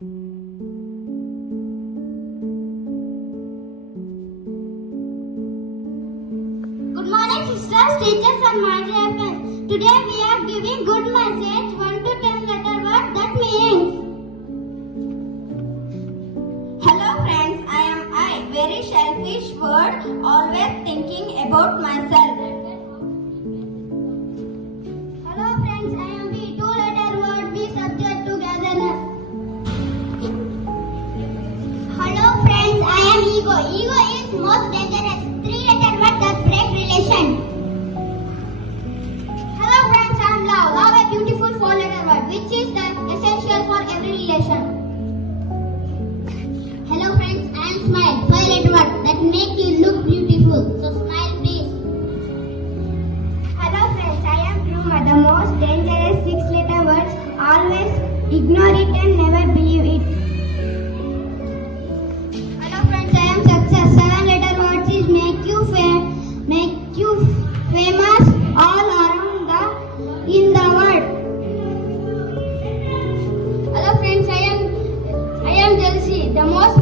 Good morning, sisters, teachers, and my dear friends. Today we are giving good message 1 to 10 letter word that means. Hello friends, I am very selfish word, always thinking about myself. Hello friends, I am B, 2 letter word, be subject togetherness. Hello friends, I am ego. Ego is most dangerous. 3 letter word that break relation. Hello friends, I am love. Love a beautiful 4 letter word which is the essential for every relation. Hello friends, I am smile. 5 letter word that make you look beautiful. So smile please. Hello friends, I am rumor. The most dangerous 6 letter words. Always ignore it and never believe it. Hello friends, I am success. 7 letter words is make you famous all around in the world. Hello friends, I am jealousy. The most